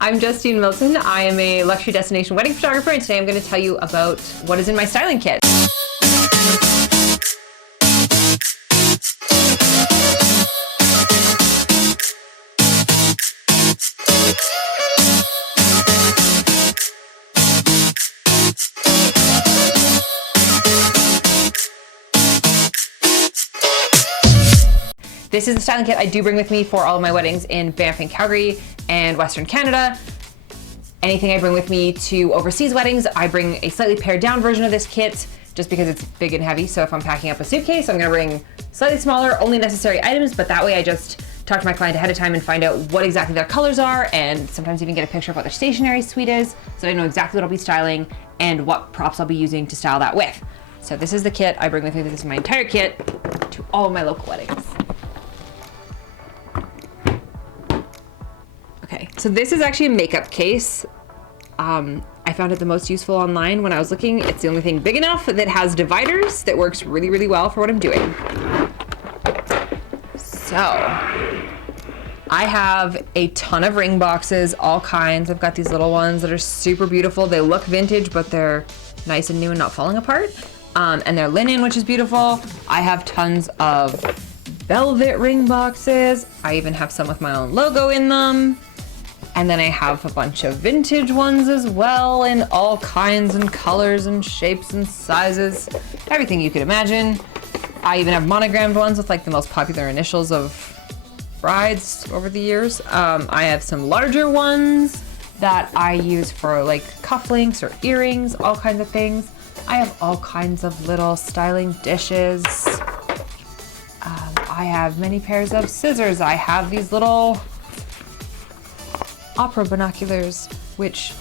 I'm Justine Milton. I am a luxury destination wedding photographer, and today I'm going to tell you about what is in my styling kit. This is the styling kit I do bring with me for all of my weddings in Banff and Calgary and Western Canada. Anything I bring with me to overseas weddings, I bring a slightly pared down version of this kit just because it's big and heavy. So if I'm packing up a suitcase, I'm gonna bring slightly smaller, only necessary items, but that way I just talk to my client ahead of time and find out what exactly their colors are, and sometimes even get a picture of what their stationery suite is, so I know exactly what I'll be styling and what props I'll be using to style that with. So this is the kit I bring with me. This is my entire kit to all of my local weddings. Okay, so this is actually a makeup case. I found it the most useful online when I was looking. It's the only thing big enough that has dividers that works really, really well for what I'm doing. So, I have a ton of ring boxes, all kinds. I've got these little ones that are super beautiful. They look vintage, but they're nice and new and not falling apart. And they're linen, which is beautiful. I have tons of velvet ring boxes. I even have some with my own logo in them. And then I have a bunch of vintage ones as well, in all kinds and colors and shapes and sizes, everything you could imagine. I even have monogrammed ones with like the most popular initials of brides over the years. I have some larger ones that I use for like cufflinks or earrings, all kinds of things. I have all kinds of little styling dishes. I have many pairs of scissors. I have these little opera binoculars, which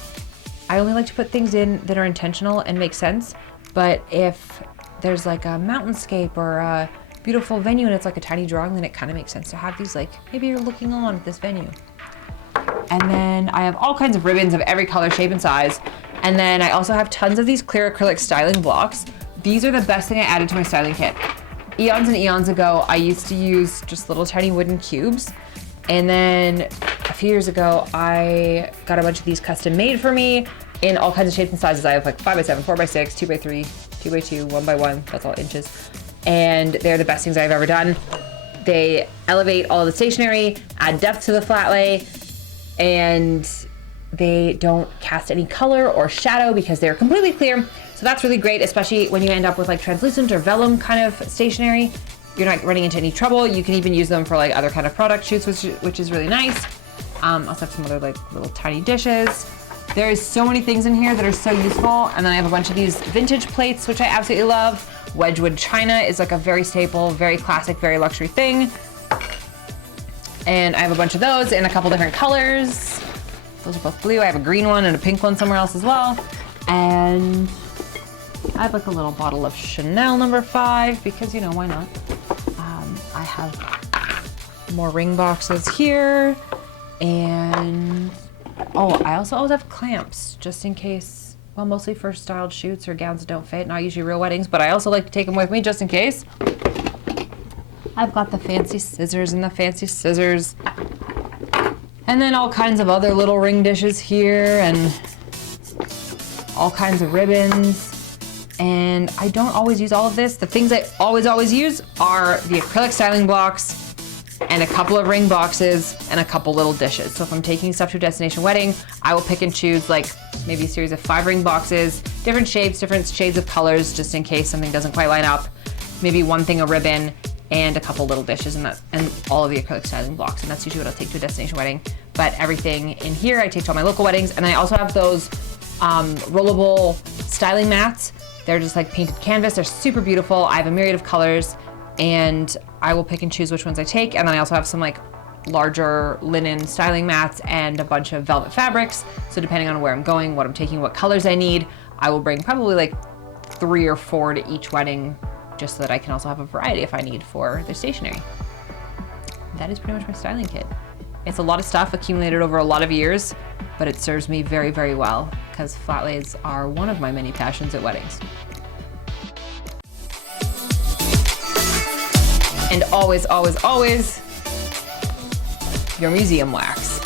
I only like to put things in that are intentional and make sense. But if there's like a mountainscape or a beautiful venue and it's like a tiny drawing, then it kind of makes sense to have these, like maybe you're looking on at this venue. And then I have all kinds of ribbons of every color, shape, and size. And then I also have tons of these clear acrylic styling blocks. These are the best thing I added to my styling kit. Eons and eons ago, I used to use just little tiny wooden cubes. And then a few years ago, I got a bunch of these custom made for me in all kinds of shapes and sizes. I have like 5x7, 4x6, 2x3, 2x2, 1x1, that's all inches. And they're the best things I've ever done. They elevate all of the stationery, add depth to the flat lay, and they don't cast any color or shadow because they're completely clear. So that's really great, especially when you end up with like translucent or vellum kind of stationery. You're not running into any trouble. You can even use them for like other kind of product shoots, which is really nice. I also have some other like little tiny dishes. There is so many things in here that are so useful. And then I have a bunch of these vintage plates, which I absolutely love. Wedgwood china is like a very staple, very classic, very luxury thing. And I have a bunch of those in a couple different colors. Those are both blue. I have a green one and a pink one somewhere else as well. And I have like a little bottle of Chanel No. 5 because, you know, why not? I have more ring boxes here, and oh, I also always have clamps just in case, well, mostly for styled shoots or gowns that don't fit, not usually real weddings, but I also like to take them with me just in case. I've got the fancy scissors and the fancy scissors, and then all kinds of other little ring dishes here, and all kinds of ribbons. And I don't always use all of this. The things I always use are the acrylic styling blocks and a couple of ring boxes and a couple little dishes. So if I'm taking stuff to a destination wedding, I will pick and choose like maybe a series of 5 ring boxes, different shapes, different shades of colors, just in case something doesn't quite line up. Maybe one thing, a ribbon, and a couple little dishes, and all of the acrylic styling blocks. And that's usually what I'll take to a destination wedding. But everything in here I take to all my local weddings. And I also have those rollable styling mats. They're just like painted canvas. They're super beautiful. I have a myriad of colors, and I will pick and choose which ones I take. And then I also have some like larger linen styling mats and a bunch of velvet fabrics. So depending on where I'm going, what I'm taking, what colors I need, I will bring probably like 3 or 4 to each wedding, just so that I can also have a variety if I need for the stationery. That is pretty much my styling kit. It's a lot of stuff accumulated over a lot of years, but it serves me very, very well because flat lays are one of my many passions at weddings. And always, always, always, your museum wax.